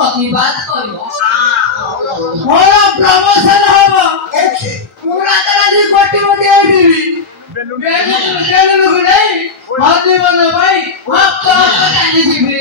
प्रतिबाद करियो मोर प्रमोशन होबो पूरा तरह कोटी मोटी आईबी बेलुन नहीं हाथी बनो भाई आप तो जाने दीबे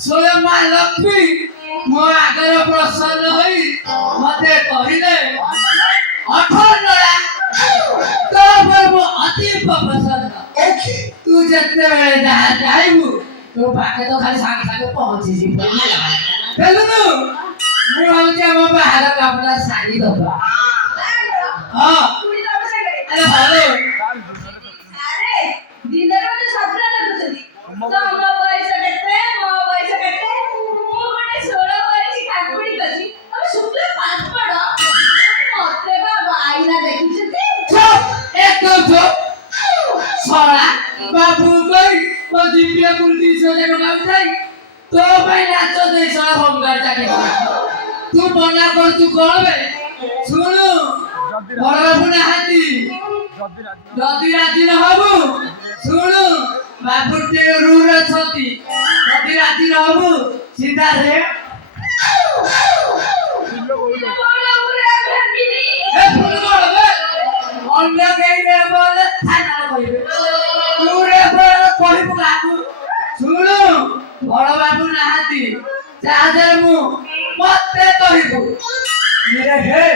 स्वयं मां लक्ष्मी मो आगर प्रसन्न होई मते कहिले अठन्नरा तो पर मो अति प्रसन्न तू जत्ते बेले जाइबू तो पाके तो खाली सागे सागे पहुंची जी बेलु मु भाउचे मो बाहर कपड़ा साड़ी दबा हां तुई दबा सागे अरे भालो अरे दिनर में सपना देखुछदी तो मो पैसा केते मो पैसा केते मो गटे 16 पैसा काकुड़ी कछि अब शुक्ल पांच पड़ मते बाबा आईना देखिछती चुप एकदम चुप सोला बाबू गई तो दिव्य कुर्ती से जगह उठाई तो भाई नाचो दे सोला होमगार्ड जाके तू बना कर तू कोन बे सुनु बड़ बाबू नाहाती जदी राजी न हबु सुनु बाबू ते रूर छती जदी राजी न हबु सीधा रे अन्य कहीं ने बोले थाना कहिबे तू रे कहिबु काकू सुनु बड़ बाबू नाहाती चाहे मु मते कहिबु मेरे हे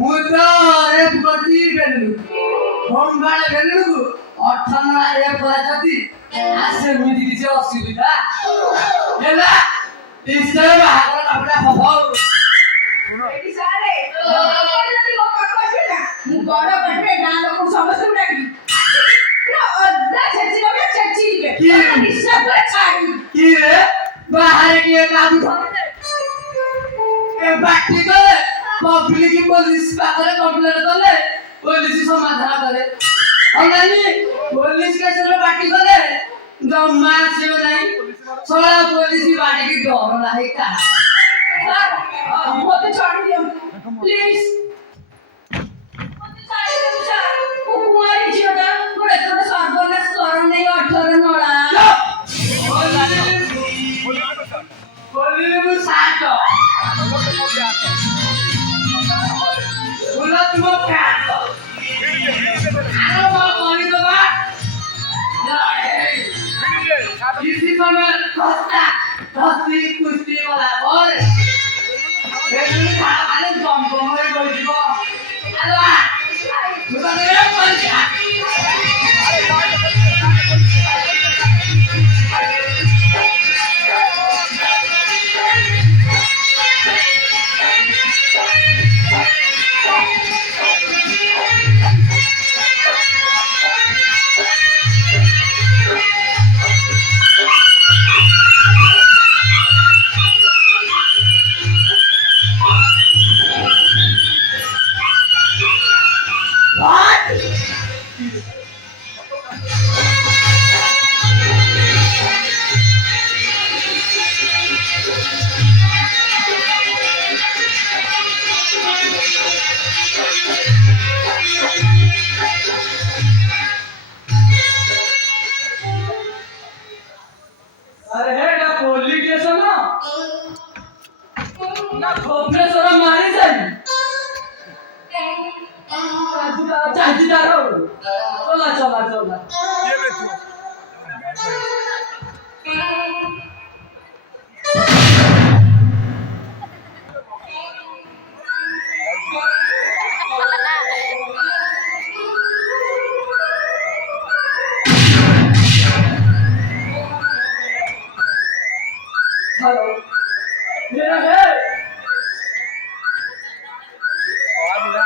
मुद्रा रे प्रति बेलु होम बाले बेलु 18 रे पराजती आसे मिदी किसी असुविधा हेला इसे बाहर कपड़ा हबो एडी सारे जदी को पकड़ ना मु बड़ कटरे गां लोक समस्त डाकबी ना अद्रा छची लोग छची दिबे की निश्चय पर छाड़ी की रे बाहर के काबू धरे ए बाटी गले पब्लिक पुलिस पाखरे कंप्लेंट कले पुलिस समाधान करे अनानी पुलिस केस रे बाटी गले जम्मा से नहीं सोला पुलिस बाटी की डर नाही का मते छोड़ दियो प्लीज मते छोड़ दियो सर कुमारी झियोटा गोटे तो सर्वनाश कर नहीं 18 नळा बोली मु साथ बोला तुम प्यार आरो बा कोनी तो बा इसी समय कोस्ता कोस्ती कुश्ती वाला बोल बेलुन खाना खाने जम जम रे बोलिबो आलो तू तो रे बोल जा ना खोपने सोरा मारी जाई चाची दारो चला चला चला ये रे तू हेलो मेरा है और मिला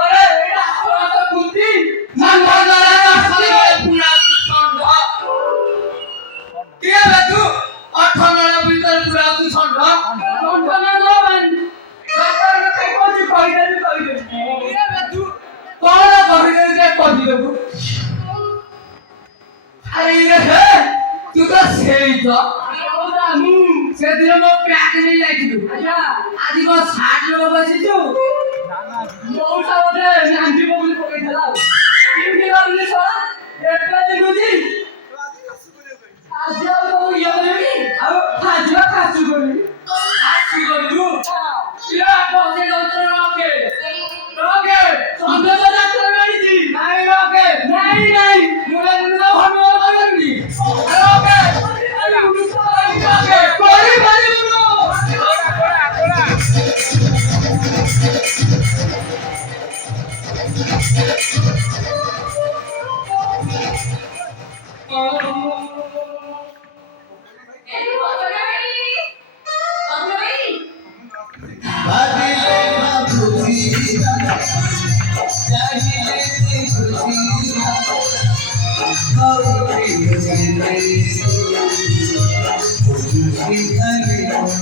अरे बेटा थोड़ा सा बुद्धि मन भर रहा है साले पूरा संधा क्या है तू 18 भीतर पूरा तू संधा संधा ना दो बन डॉक्टर ने कहीं कोई दे क्या है तू कौन कही दे कही दे अरे रे तू तो सेई तो से दिन मो प्याक नहीं लाइथिलु अच्छा आदि को 60 लोग बसिछु मौसा बोले आंटी बोली पकई थला तीन दिन वाली सोला एकला दिनुजी आज तो ये बोली अब खाजवा खासु गोली तू या पहुंचे डॉक्टर रोके संदेश डॉक्टर गाड़ी थी नहीं रोके नहीं मुझे मुझे भरना करनी रोके अरे रोके कोई बारी Thank you.